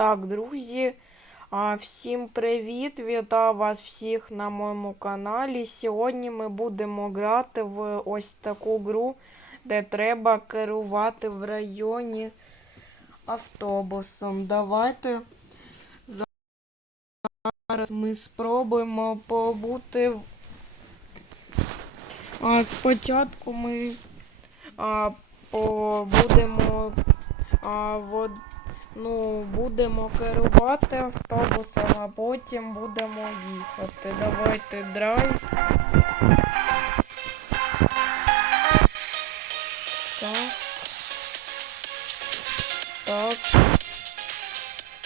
Так, друзі, всім привіт! Вітаю вас всіх на моєму каналі. Сьогодні ми будемо грати в ось таку гру, де треба керувати в районі автобусом. Давайте зараз ми спробуємо побути. Спочатку ми а, по, а, в, ну, будемо керувати автобусом, а потім будемо їхати. Давайте драйв. Так. Так.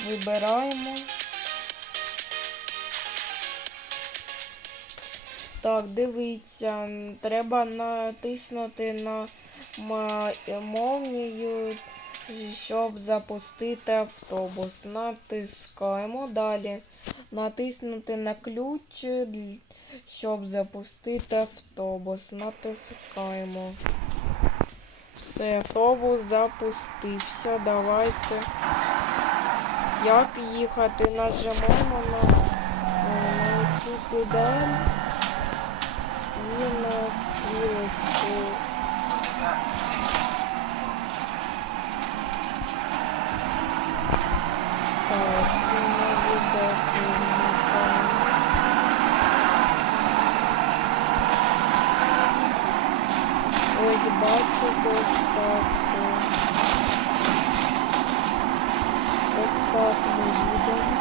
Вибираємо. Так, дивіться, треба натиснути на молнію, щоб запустити автобус. Натискаємо далі. Натиснути на ключ, щоб запустити автобус. Натискаємо. Все, автобус запустився. Давайте. Як їхати? Нажимаємо на навчити далі. І на стрілочку. Так, і навігацію вмикаємо. Ось бачите, о. Ось так ми їдемо.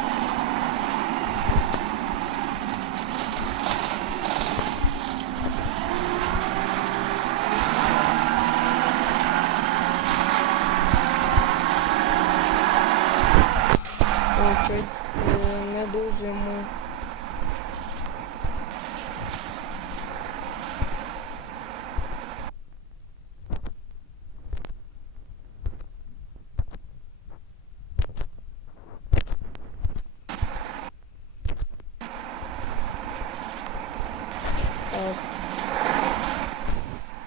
О, щось е, не дуже ми.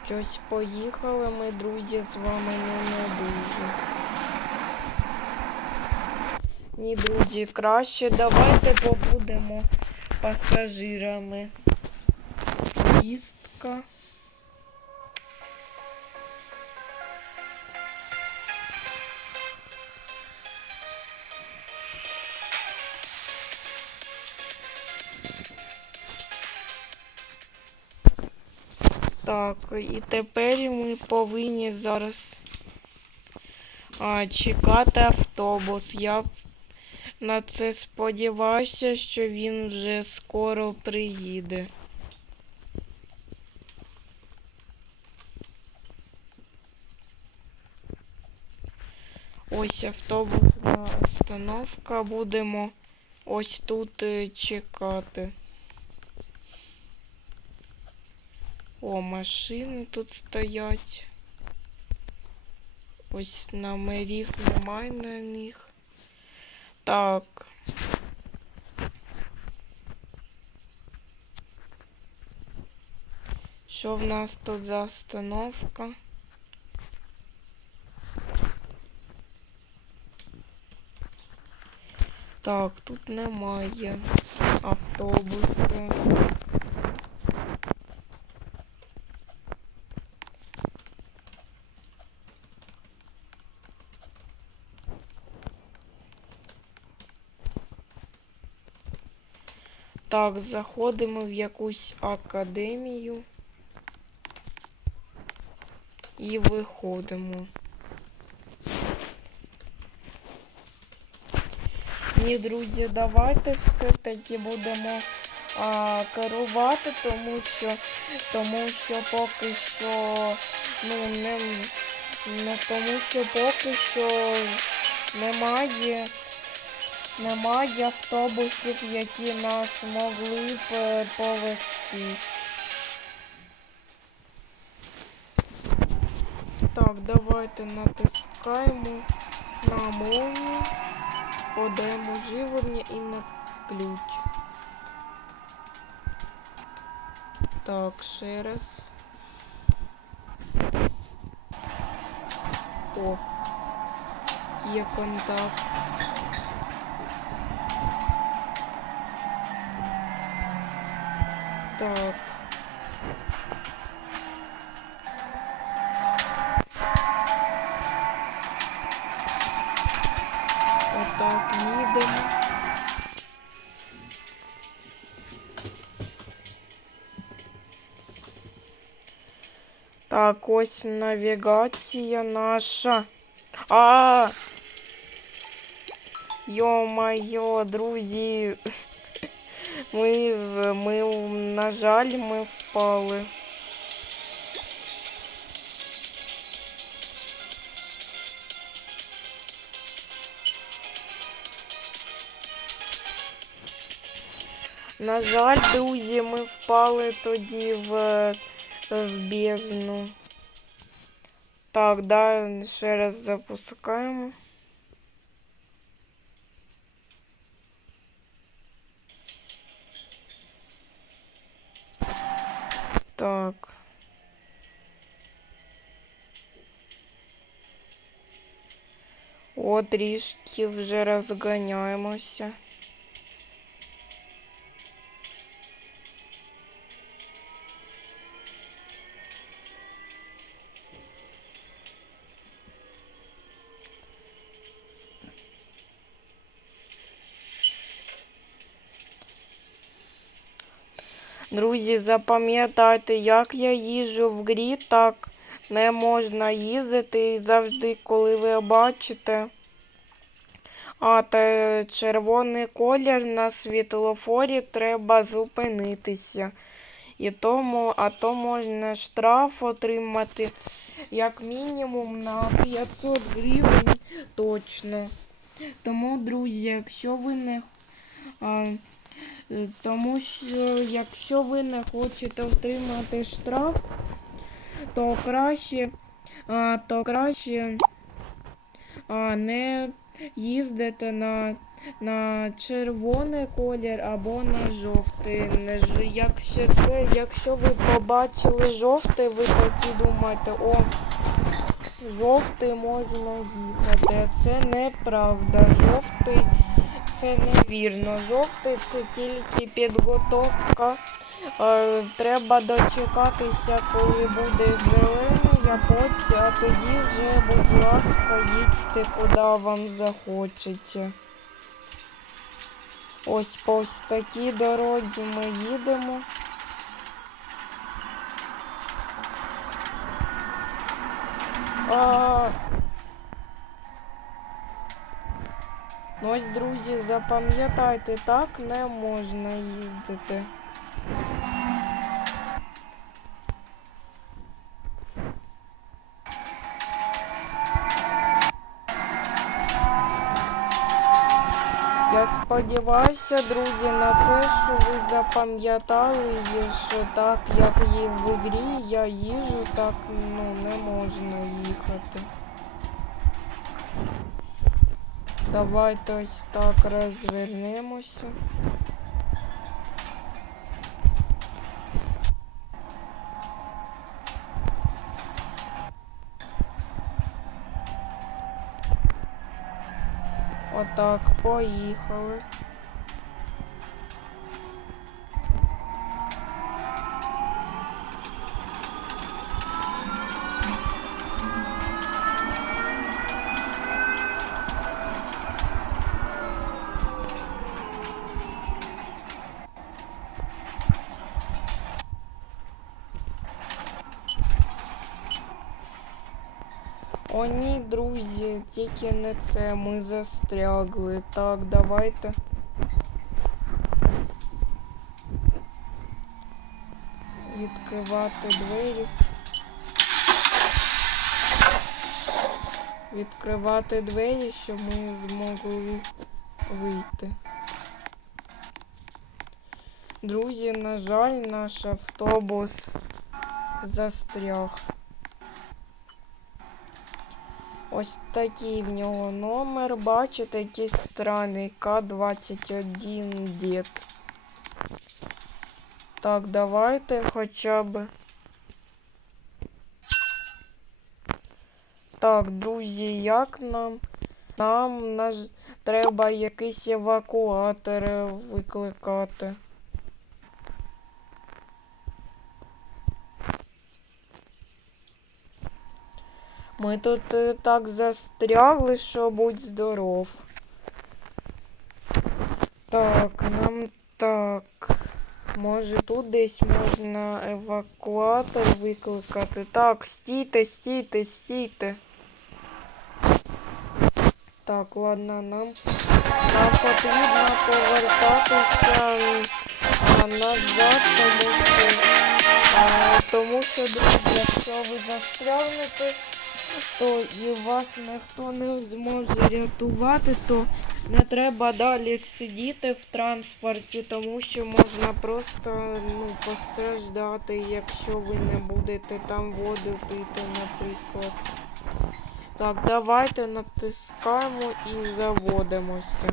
Щось поїхали ми, друзі, з вами ну не дуже. Ні, друзі, краще давайте побудемо пасажирами. Поїздка. Так, і тепер ми повинні зараз а, чекати автобус. Я на це сподіваюся, що він вже скоро приїде. Ось автобусна остановка. Будемо ось тут е, чекати. О, машини тут стоять. Ось номерів немає на них. Так. Що в нас тут за остановка? Так, тут немає автобусу. Так, заходимо в якусь академію і виходимо. Ні, друзі, давайте все-таки будемо а, керувати, тому що, тому що поки що, ну, не, ну, тому що поки що немає немає автобусів, які нас могли б е, повезти. Так, давайте натискаємо на молнію, подаємо живлення і на ключ. Так, ще раз. О, є контакт. Так. Отак їдемо. Так, ось навігація наша. А! Йо-майо, друзі. Ми, ми, на жаль, ми впали. На жаль, друзі, ми впали тоді в, в бездну. Так, да, ще раз запускаємо. О, трішки вже розганяємося. Друзі, запам'ятайте, як я їжджу в грі, так не можна їздити і завжди, коли ви бачите. А та червоний колір на світлофорі треба зупинитися. І тому, а то можна штраф отримати як мінімум на 500 гривень точно. Тому, друзі, якщо ви не а, Е, Тому що якщо ви не хочете отримати штраф, то краще, а, то краще а, не їздити на, на червоний колір або на жовтий. Якщо, якщо ви побачили жовтий, ви такі думаєте, о, жовтий можна їхати. Це неправда. Жовтий це невірно. Жовтий це тільки підготовка. Е, треба дочекатися, коли буде зелений, а потім, а тоді вже, будь ласка, їдьте, куди вам захочеться. Ось по ось такій дорогі ми їдемо. А... Ну ось, друзі, запам'ятайте, так не можна їздити. Я сподіваюся, друзі, на це, що ви запам'ятали, що так, як є в ігрі, я їжу, так ну, не можна їхати. Давайте ось так розвернемося. Отак, поїхали. О, ні, друзі, тільки не це. Ми застрягли. Так, давайте. Відкривати двері. Відкривати двері, щоб ми змогли вийти. Друзі, на жаль, наш автобус застряг. Ось такий в нього номер. Бачите, якийсь странний К-21 дід. Так, давайте хоча б. Так, друзі, як нам? Нам наж... треба якийсь евакуатор викликати. Ми тут е, так застрягли, що будь здоров. Так, нам так. Може тут десь можна евакуатор викликати. Так, стійте, стійте, стійте. Так, ладно, нам, нам потрібно повертатися назад, тому що, а, тому що, друзі, якщо ви застрягнете, то і вас ніхто не зможе рятувати, то не треба далі сидіти в транспорті, тому що можна просто ну, постраждати, якщо ви не будете там воду пити, наприклад. Так, давайте натискаємо і заводимося.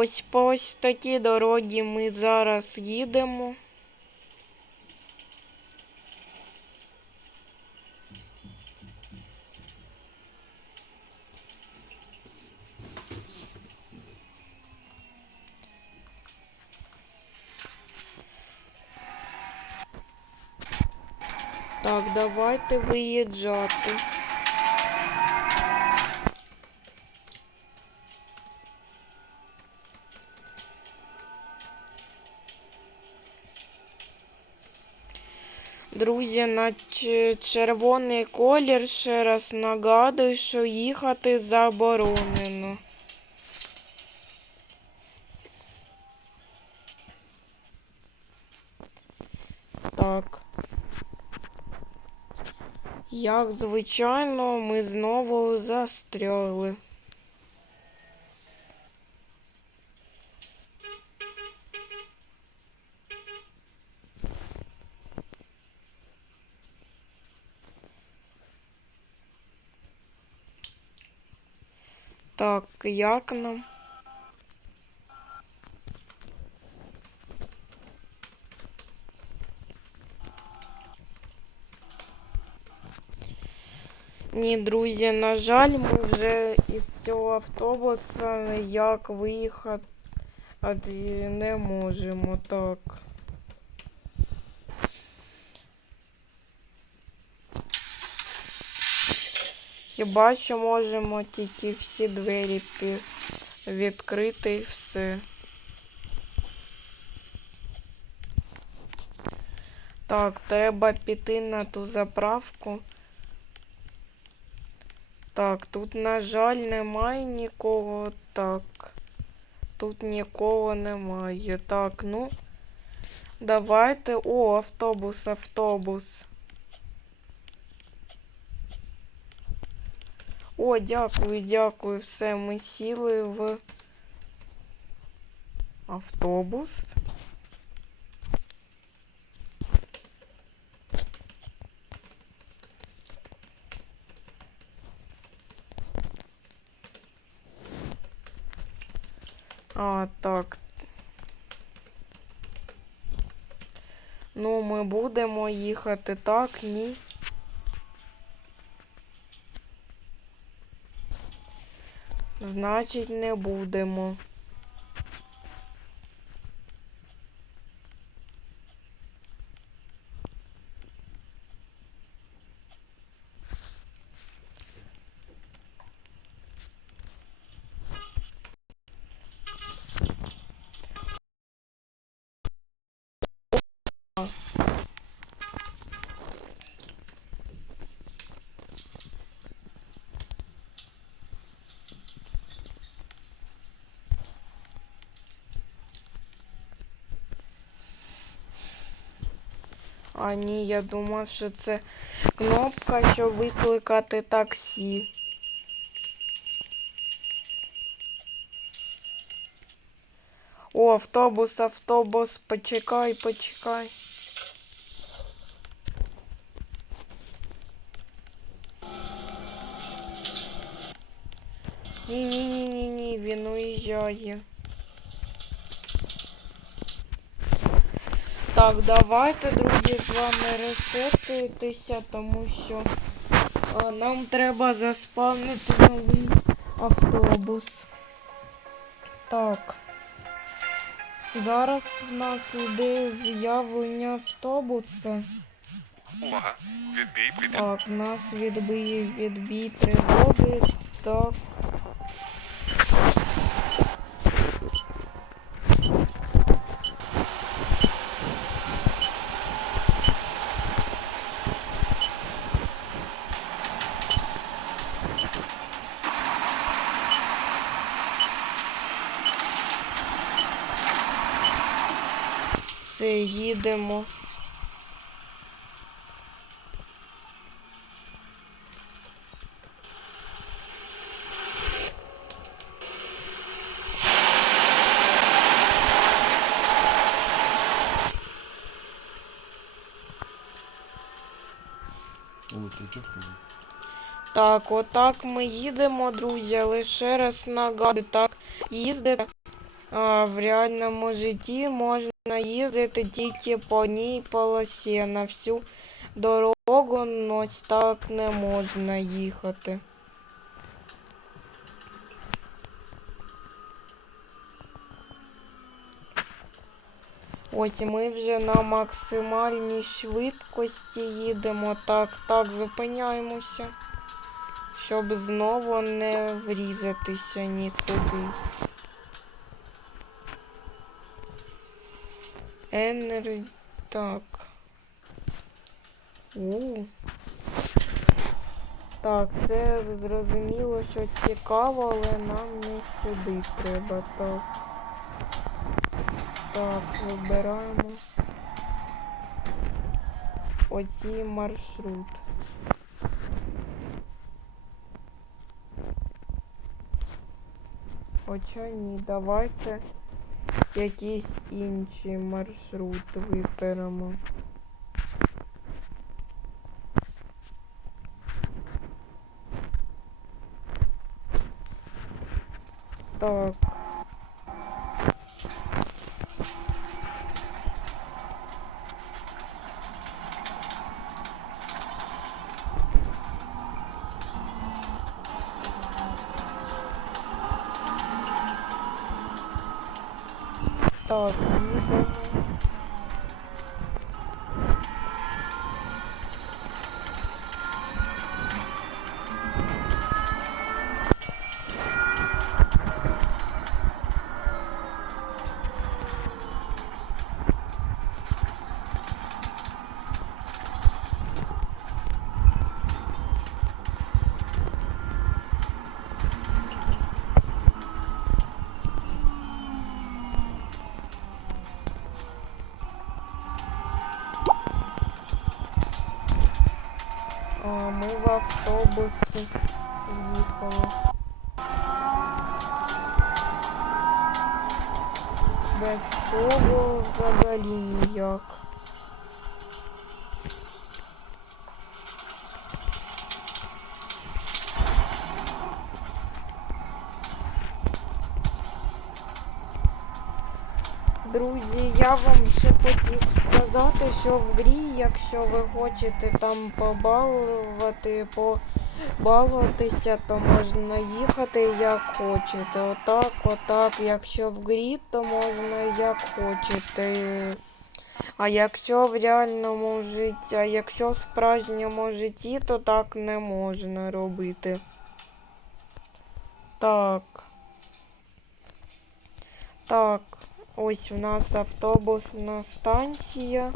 Ось по ось такій дорогі ми зараз їдемо. Так, давайте виїжджати. Друзі, на червоний колір ще раз нагадую, що їхати заборонено. Так. Як звичайно, ми знову застрягли. Так, як нам? Ні, друзі, на жаль, ми вже із цього автобуса як виїхати не можемо так. Хіба що можемо тільки всі двері відкрити і все. Так, треба піти на ту заправку. Так, тут, на жаль, немає нікого. Так. Тут нікого немає. Так, ну. Давайте. О, автобус, автобус. О, дякую, дякую. Все, ми сіли в автобус. А, так. Ну, ми будемо їхати так, ні. Значить, не будемо. А ні, я думав, що це кнопка, щоб викликати таксі. О, автобус, автобус, почекай, почекай. Ні, ні, ні, ні, ні, він уїжджає. Так, давайте, друзі, з вами ресетуйтеся, тому що А нам треба заспавнити новий автобус. Так. Зараз в нас йде з'явлення автобуса. Увага! Відбій від Так, нас відбиє відбій тривоги. Так. Їдемо. О, ти чого сказав? Так, отак ми їдемо, друзі, але ще раз нагадую, так їздити а, в реальному житті можна їздити тільки по одній полосі. На всю дорогу ось так не можна їхати. Ось ми вже на максимальній швидкості їдемо. Так, так, зупиняємося щоб знову не врізатися нікуди. Енер... Так. У. Так, це зрозуміло, що цікаво, але нам не сюди треба. Так. Так, вибираємо. Оці маршрут. Хоча ні, давайте якийсь інший маршрут виберемо. Так. Так, автобусі їхали. Без цього взагалі ніяк. Друзі, я вам ще хотів сказати, що в грі, якщо ви хочете там побалувати, побалуватися, то можна їхати як хочете. Отак, отак. Якщо в грі, то можна як хочете. А якщо в реальному житті, а якщо в справжньому житті, то так не можна робити. Так. Так. Ось у нас автобусна станція.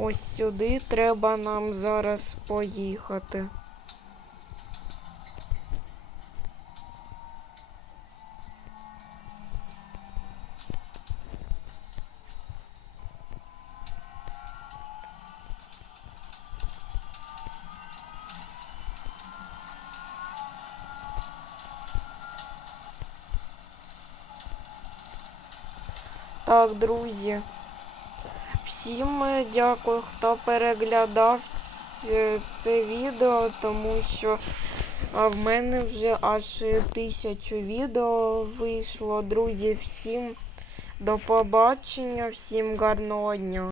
Ось сюди треба нам зараз поїхати. Так, друзі. Всім е, дякую, хто переглядав це, це відео, тому що в мене вже аж тисячу відео вийшло. Друзі, всім до побачення, всім гарного дня.